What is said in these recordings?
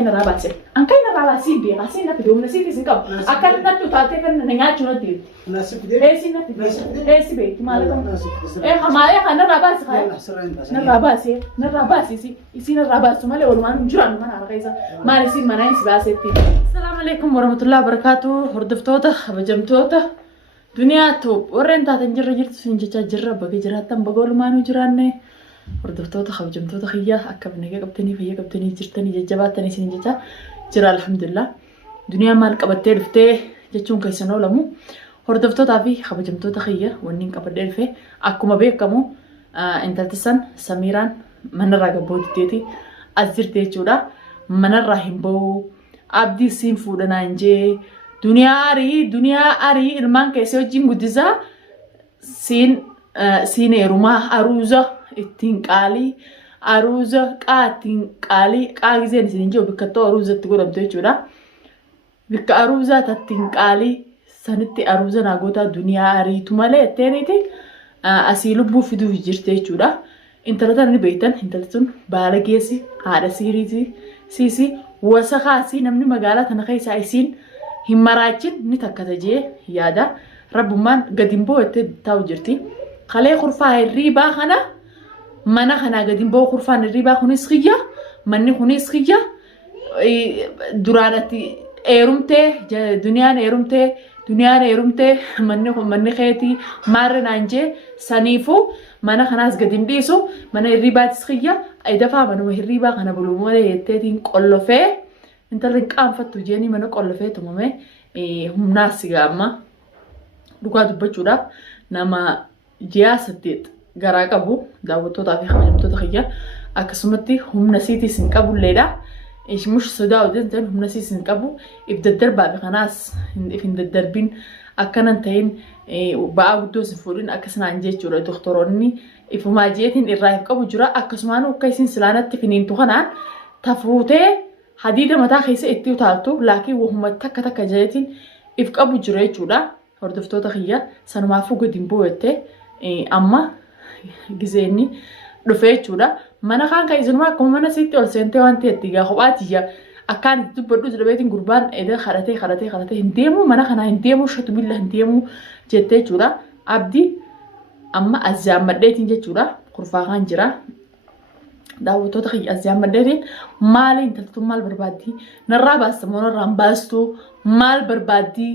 أنا راباسي أنا كاين راباسي بيا غاسي نبدو نسيت سنكم أكل نتو تاتي كن نياتشو نتي ناسب دي إيه سي نتي إيه سي بيت مالكم إيه ما إيه أنا راباسي خايف نراباسي سي نراباسي مالي ولا ما نجران ما أنا كيسا ما نسي ما نايس باسيتي السلام عليكم ورحمة الله وبركاته هردفتوتا بجمتوتا دنيا توب ورنتا تنجر جرت فنجتا جرا بقى جراتن بقول ما نجرانه هردفتوتا خبجمتوتا خيا أكبني قبتني فيا قبتني جرتني ججباتني سنجتا جرا الحمد لله دنيا مالك قبتي رفتي جتشون كيسنو لمو هردفتوتا في خبجمتوتا خيا ونين قبدل في أكما بيكمو انت تسن سميران من راقبو ديتي أزرتي جودا من الرحيم abdi sin fuudhana injee duniyaa arii ilmaan keessee wajjin guddisaa siin heerumaa aruuza ittiin qaalii aruuza qaattiin qaalii qaagizeen isin injee bikkattoo aruuzatti godhamtu jechuudha bikka aruuzaa tattiin qaalii sanitti aruuza naagotaa duniyaa ariitu malee etteeniiti asii lubbuu fiduuf jirte jechuudha intalatan ni beektan intaltun baala geessi haadha siiriiti siisi وسخاسي نمني مقالات أنا خيسا عيسين هم مراجين نتكتجيه يادا رب من قديم بو تاو جرتي خلي خرفاه الريبا خنا منا خنا قديم بو خرفان الريبا خنيس خيا مني خنيس خيا درانتي ايرمته دنيا ايرمته مني خيتي مارن انجي سنيفو منا خناس قديم ديسو منا الريبا تسخيا أي دفعة منو الريبا خنا بلومه يتدين قلفه انت اللي قام فتو جاني منو قلفه تمامه هم ناس جامما دوكا دبچودا نما جياستيت غراقبو داوتو تافي خمجمتو تخيا اكسمتي هم نسيتي سنقبو ليدا ايش مش سوداو دنتن هم نسيتي سنقبو ابدا الدربا بخناس في الدربين اكننتين باعودو سفورين اكسنا انجيچورا دكتوروني ifuma jeetin irraa qabu jira akkasumaan ukkaysin silaanatti finiintu kanaan tafuutee hadiida mataa keessa itti utaaltu laakiin wahuma takka jeetin if qabu jira jechuudha hordoftoota kiyya sanumaafuu godin boo'ette amma gizeenni dhufee jechuudha mana kaan kan isinuma akkuma mana sitti ol seentee wanti itti gaa kophaatiyya akkaan itti dubbadhu jedhabeetiin gurbaan edee kadhatee hin deemu mana kanaa hin deemu shatu billa hin deemu jettee jechuudha abdii amma azyaammadheetiin jechuudha kurfaa kan jira daawwattoota kiyya azyaammadheetiin maali intaltu maal barbaaddi narraa baastamoo narraan baastu maal barbaaddi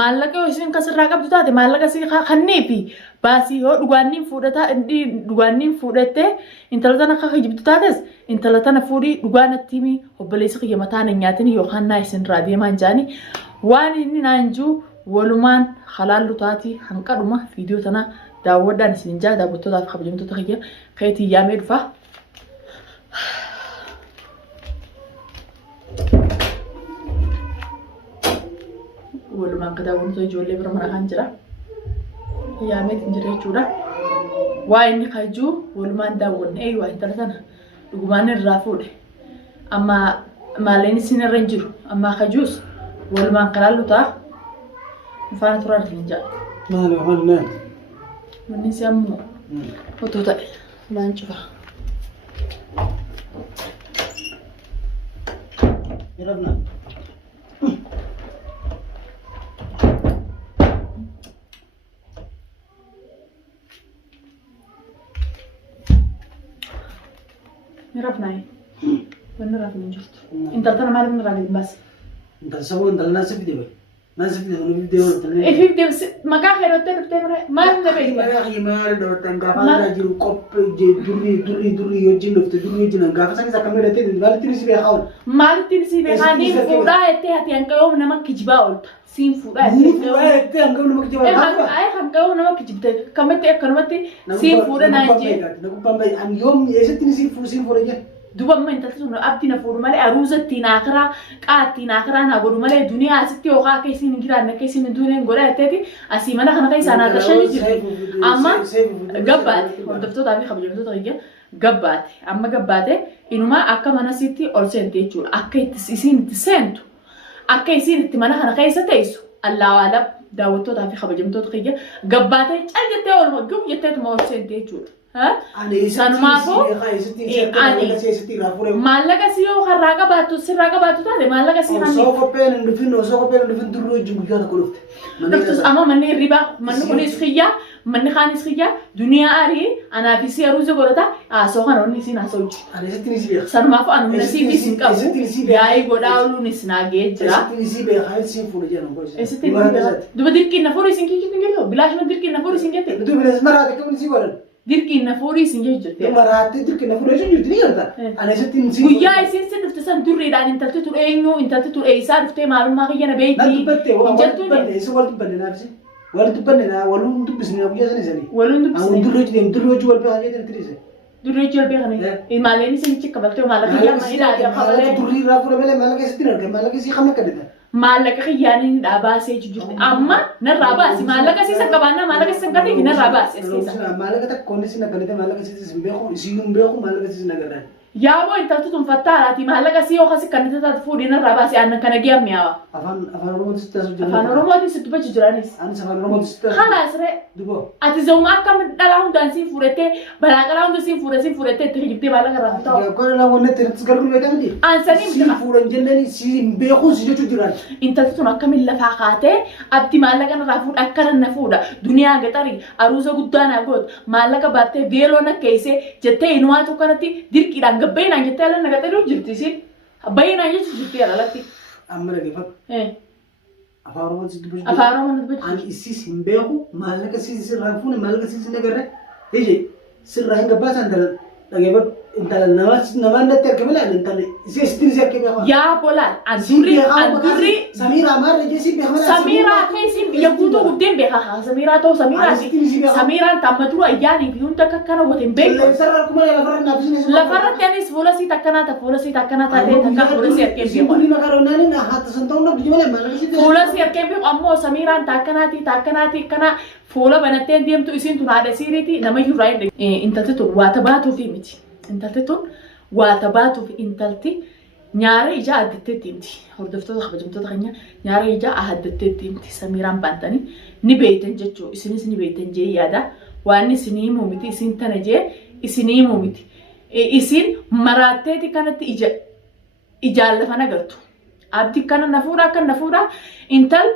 maallaqa yoo isin kasirraa qabdu taate maallaqa si kanneefi baasii yoo dhugaanniin fuudhattee intalatan akka kijibdu taates intalatan fuudhii dhugaanattiimi obboleessi kiyya mataan hin nyaatin yookaan naa isin irraa deemaan jaani waan inni naanjuu walumaan halaallu taati hanqadhuma viidiyoo tana daawwadhaan isin jaa daawwattootaaf kabajamtoota kiyya keetii yaamee dhufa walumaan ka daawwantoota ijoollee bira mana kan jira yaamee hin jira jechuudha waa inni kajuu walumaan daawwanne waa intala sana dhugumaan irraa fuudhe amma maaleen isin irra hin jiru amma kajuus walumaan kalaallu ta'a faana turaan hin jaa maali Mani siamo potuta lancio. Mirafna. Mirafna. Bener aku menjust. Inteltan mana bener lagi bas. Intel sabun intel nasi video. ناس فيديو فيديو ما كان خير وتر ما نبي يا اخي ما اريد تنقافا جيرو كوب دري يجي لفت دري يجي نقافا سكي كاميرا تي دال تريسي بيخاول ما تريسي بيخاني فودا تي هتي انكو نما كجبا قلت سين فودا تي انكو نما كجبا اي انكو نما كجبت كمتي كرمتي سين فودا ناجي نكو بامبي ام يوم يسيتني سين فودا دوبا ما انت تسمع أبتي نفور ماله أروزة تناكرا قات تناكرا نقول ماله الدنيا أستي وقع كيسين نجرا نكيسين الدنيا نقولها تأتي أسيمنا خنا كيس أنا تشاني أما قبات ودفتو تابي خبري بتو تغيّر قبات أما قباته إنه ما أكا منا سيتي أرسل تيجول أكا يتسين تسنتو أكا يسين تمنا خنا كيس تيسو الله أعلم داوتو تابي خبري بتو تغيّر قباته أجت تقول ما قوم يتأتي ما أرسل تيجول maallaqa si yoo harraa qabaattu sirraa qabaattu taate maallaqa si hanni. Osoo kopheen hin dhufin duruu wajjin guyyaa tokko dhufte. Dhuftus amma manni hirribaa manni kunis xiyyaa manni kaanis xiyyaa duniyaa arii anaa fi si aruuza godhata haasoo kana onni isiin haasoo hojii. Aneesitti ni si beeka. Sanumaaf anu nasiibi isin qabu yaa'ii godhaa ooluun isin haagee jira. Eesitti ni si beeka isiin fuudha jedhamu. Eesitti ni si beeka. Duba dirqiin na fuudhu isin kiikitti hin jiru bilaashuma dirqiin na fuudhu isin jette. Duba binees maraate kamni si godhan. Dirqiin na fuudhu isin jette. Maraate dirqiin na fuudhu isin jirti ni garta. Aneesitti ni si. Guyyaa isin si dhufte san durriidhaan intalti tu eenyu intalti tu eessaa dhuftee maalummaa kiyya na beekti. Nan dubbatte wal dubbanne naafise. Wal dubbanne naa waluun dubbisne na guyyaa sanisanii. Waluun dubbisne. Durrooji wal beekaa jedhan tirise. Durrooji wal beekanii. Maaleen isin cikka baltee maallaqa kiyyaa maayilaa maallaqa durrii irraa fuudha malee maallaqa isitti argame maallaqa isii kamna kadhata. Maallaqa kiyyaanii dhaabaasee jirti amma narraa baasi maallaqa siisan qabaannaa maallaqa siisan qabneef narraa baasi as keessa. Maallaqa takkoon isin akkanite maallaqa siisan beeku isiin hin beeku maallaqa siisan agarran. Yaaboo intaltu tun fattaaraati maallaqa sii yoo kasi kannite taate fuudhii narraa baasi aannan kana geemmi yaaba. Afaan Oromootis taasuu jira. Afaan Oromootis sitti bachi jiranis. Anis afaan Oromootis taasuu. Khalaas ree. Duboo. Ati zauma akkam dhalaa hundaan siin fuudhattee balaa qalaa hunda siin fuudhattee itti hijibtee maallaqa irraa futaa'u. Akkoo dhalaa wanna itti gargaaru beekamti. Aansanii miti. Sii fuudhan jennanii sii hin beekuu si jechuu jiraan. Intalti tun akkamiin lafaa kaatee abdi maallaqa irraa fuudha akkana na fuudha duniyaa gaxarii aruusa guddaa na goota maallaqa baattee beeloo na keessee jettee inumaa tokko kanatti dirqiidhaan gabbayinaan jettee ala naga telu jirti sih. Bayinaan jechuun jirti alatti. Amma dhaggeeffatu. Afaan Oromootis dubbatu. Afaan Oromoo dubbatu. Ani isis hin beeku maallaqa siis sirraan fuune maallaqa siis hin agarre. Ije sirraa hin gabbaasan dhaggeeffatu. Intala namaan natti argame laal intala isitti si argame qaba. Yaa bolaan andurri Samira maarra jeesi beekama. Samira keessa biyya guutuu guddeen beekama. Samira ta'u Samiraan tammatu ayyaanii fi hunda akkana waliin beekamu. Sarara kuma lafarra naafisne. Lafarratti anis fuula sii takkanaa taate fuula sii argee beeku. Kuni makaroonaan haata santaa'u na biyya malee maallaqa si fuula sii argee beeku ammoo Samiraan takkanaati kana fuula banattee deemtu isiin tun haadha siiriiti nama yuuraa intalti tun waa tabaatuufi miti. Intalti tun waa tabaatuuf intalti nyaara ijaa addatteetti himti. Hordoftoota kabajamtoota keenya nyaara ijaa addatteetti himti. Samiraan baantanii ni beeytan jechuudha. Isinis ni beeytan jee yaada. Waan isinii himuu miti isin tana jee isinii himuu miti. Isin maraatteeti kanatti ijaan lafa nagartu. Abdi kana na fuudhaa intal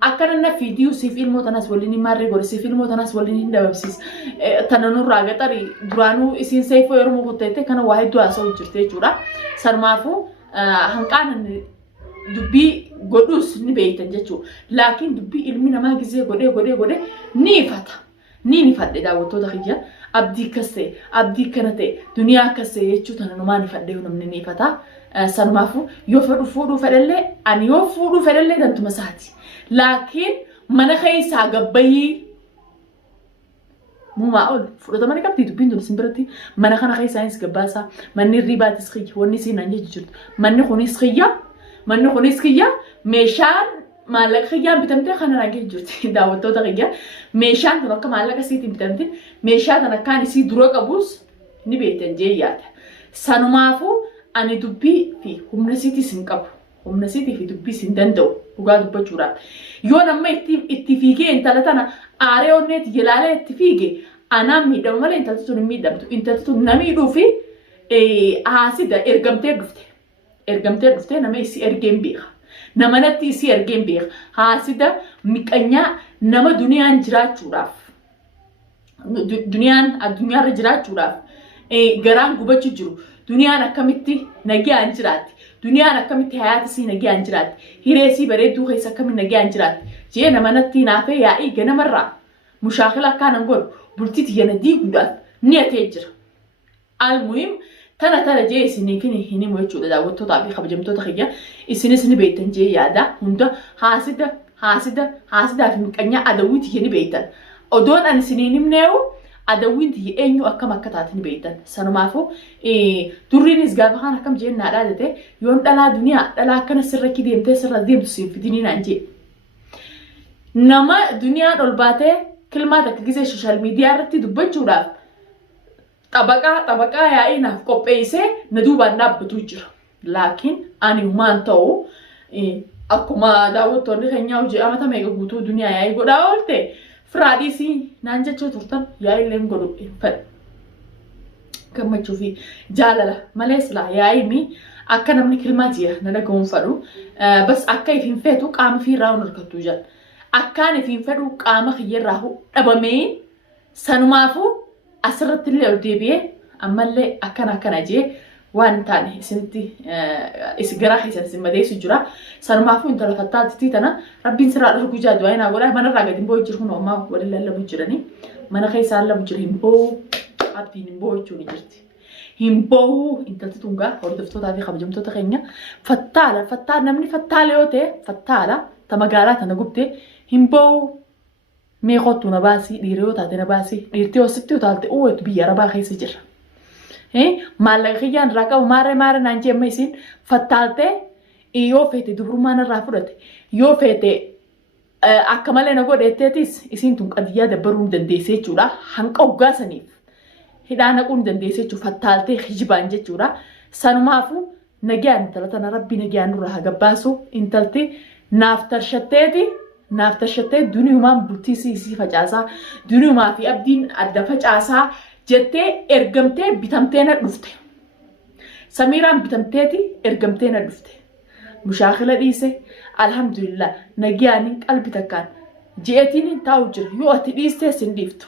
akkana na fiidiyuu siif ilmoo tanas waliin hin maarree godhe siif ilmoo tanas waliin hin dababsiis tana nurraa gaxarii duraanuu isiin seefoo yeroo kuteette kana waa hedduu haasa'u jirti jechuudha. Sanumaafuu hanqaan dubbii godhuus ni beeytan jechuudha. Laakiin dubbii ilmi namaa gizee godhee ni ifata. Ni ifadhe daawwattoota kiyya abdii akkas ta'e abdii kana ta'e duniyaa akkas ta'e jechuudha nanumaan ifadhe namni ni ifata. Sanumaafuu yoo fuudhuu fedhallee ani yoo fuudhuu fedhallee dantuma isaati. Laakiin mana keessaa gabbayii muumaa ol fudhatama ni qabdi dubbiin tun isin biratti mana kana keessaanis gabbaasaa manni hirribaatis xiyya wanni isiin naan jirtu manni kunis xiyya meeshaan maallaqa xiyyaan bitamtee kana naan jirti daawwattoota xiyya meeshaan tun akka maallaqa isiitiin bitamte meeshaa tan akkaan isii dura qabus ni beektan jee yaada. Sanumaafuu ani dubbii fi humna isiitis hin qabu. Humna isiitii fi dubbiis hin danda'u dhugaa dubbachuudhaaf. Yoo nama itti fiigee intala tana aaree onneeti jelaalee itti fiigee anaan miidhama malee intalti tun hin miidhamtu. Intalti tun na miidhuu fi haasida ergamtee dhufte nama isii ergeen beeka. Nama natti isii ergeen beeka. Haasida miqanyaa nama duniyaan jiraachuudhaaf. Duniyaan addunyaarra jiraachuudhaaf garaan gubachuu jiru. Duniyaan akkamitti nagaan jiraatti. Duniyaan akkamitti hayaatisii nagaan jiraatti. Hireesii bareedduu keessa akkamitti nagaan jiraatti. Jee nama natti naafee yaa'ii ganamarraa mushaakila akkaanan godhu bultiiti yana diiguudhaaf ni atee jira. Almuhim tana jee isinii hin himu jechuudha daawwattootaa fi kabajamtoota kiyya isinis ni beektan jee yaada hunda haasidaa fi miqanyaa adawwiiti ni beektan. Odoon ani isinii himneewu adawwiin tiyya eenyu akkam akka taate ni beektan. Sanumaafuu durriinis gaafa kan akkam jennaa dhaadate yoon dhalaa duniyaa dhalaa akkana sirrakki deemtee sirra deemtu siin fidinii naan jee. Nama duniyaan ol baatee kilmaata akka gisee sooshaal miidiyaa irratti dubbachuudhaaf xabaqaa yaa'ii naaf qopheessee na duubaan dhaabbatuu jira. Laakiin ani humaan ta'u akkuma daawwattoonni keenyaa hojii amata meeqa guutuu duniyaa yaa'ii godhaa oolte. Firaadhiisii naan jechuu turtan yaa'illee godhu hin fedha. gammachuu fi jaalala malees laa yaa'imi akka namni kilmaatii na dhagahuun fadhu bas akka ifin feetu qaama fi irraa harkattuu jala akkaan ifin fedhu qaama kiyyarraa dhabamee sanumaafu asirratti illee ol deebi'ee ammallee akkana jee waan taane isinitti garaa keessan isin madeessu jira sanumaafu intala fattaatitti tana rabbiin sirraa dhorkuu jaadu waa'ee naa godhaa manarraa gadi hin boo'u jiru kun ammaa waliin lallabu jiranii mana keessaa lallabu jira hin boo'u abdiin hin boo'u jechuun jirti. Himbohu intalti tungaa hordoftootaa fi kabajamtoota keenya fattaala namni fattaala yoo ta'e fattaala ta magaalaa tana gubte himbohu meeqottu na baasii dhiirri yoo taate na baasii dhiirtii hoositti yoo taate uwweetu biyya arabaa keessa jirra. Maallaqa kiyyaan irraa qabu maaree naan jee amma isiin fattaaltee yoo feete dubrummaan irraa fudhate yoo feete akka malee na godheetteetis isiin tun qadiyyaa dabbaruu hin dandeesse jechuudha hanqa uggaasaniif. Hidhaan aquun dandeessee jechuun fattaaltee hijibaan jechuudha. Sanumaafu nagaan intala tana rabbi nagaan nurraa haga baasu intalti naaf tarshattee duniyumaan bultii siisii facaasaa duniyumaa fi abdiin adda facaasaa jettee ergamtee bitamtee na dhufte. Samiiraan bitamteeti ergamtee na dhufte. Mushaakila dhiise alhamdulillah nagaan qalbi takkaan jeetiin taa'u jira yoo ati dhiistee sin dhiiftu.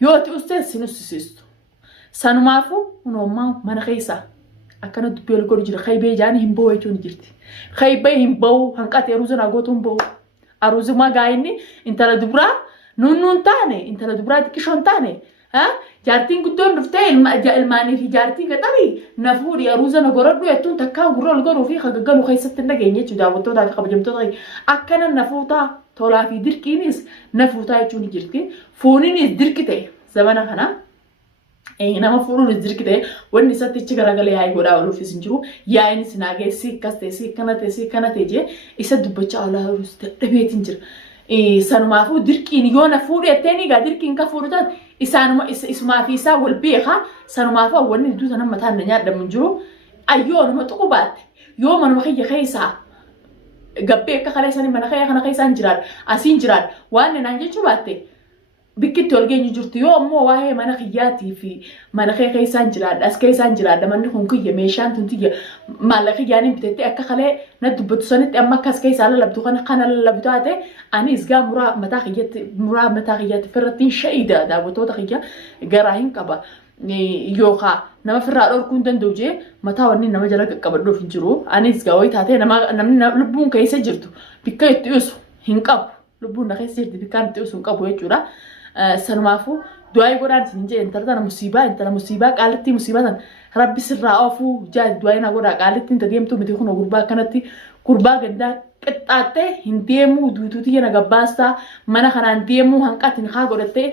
Yoo ati ustee sin ussisiistu. Sanumaafu uumammaa mana keessaa akkana dubbii ol godhu jira khaybee jaanii hin boo'u jechuun jirti. Khaybee hin boo'u hanqatee aruuza gootu hin boo'u. Aruuzuma gaa'inni intala dubraa nuun taane intala dubraa xiqqishoo hin taane jaartiin guddoon dhuftee ilmaanii fi jaartii gaxarii na fuudhi aruuza na goradhu jettuun takkaa gurra ol godhuu fi hagaggaluu keessatti hin dhageenye jechuudha daawwattootaa fi kabajamtoota akkana na fuutaa tolaa fi dirqiinis na fuutaa jechuun jirti. Fuuniinis dirqi ta'e zamana kana nama fuudhuunis dirqi ta'e wanni isatti ichi garagalee yaa'ii godhaa ooluufis hin jiru. Yaa'iinis naageessi akkas ta'e kana ta'e jee isa dubbachaa oolaa dhabeetiin jira. Sanumaafu dirqiin yoo na fuudhettee egaa dirqiin ka fuudhu taate isumaa fi isaa wal beekaa sanumaafu wanni iddoo sana mataan na nyaadhamu hin jiru. Ayyoo nama tuqu baatte yoo manuma kiyya keessaa gabbee akka kaleessanii mana kee kana keessaan jiraadha asiin jiraadha waan naan jechuu baatte bikkitti ol geenyu jirtu yoo ammoo waa'ee mana kiyyaatii fi mana kee keessaan jiraadha as keessaan jiraadha manni kun kiyya meeshaan tun tiyya maallaqa kiyyaaniin bitettee akka kalee na dubbatu sanitti amma akkas keessaa lallabdu kana lallabdu taate anis gaa muraa mataa kiyyaatti firrattiin sha'ida daawwattoota kiyya garaa hin qaba. Yookaan nama firraa dhorkuu hin danda'u jee mataa wanni nama jala qaqqabadhuuf hin jiru. Anis gaa wayii taatee namni lubbuun keessa jirtu bikka itti usu hin qabu. Lubbuun na keessa jirti bikkaan itti usu hin qabu jechuudha. Sanumaafu du'aa godhaan isin jee intala musiibaa qaalittii musiibaa sana rabbi sirraa oofuu jaati du'aa na godhaa qaalittiin ta deemtu miti kun gurbaa kanatti gurbaa gaddaa qixxaattee hin deemuu duutuutii na gabbaastaa mana kanaan deemuu hanqatiin haa godhattee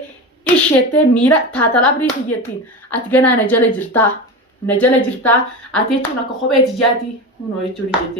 isheettee miira taatalaa birii kiyyattiin ati ganaa na jala jirtaa ati jechuun akka kopheeti jaati hunoo jechuun jettee.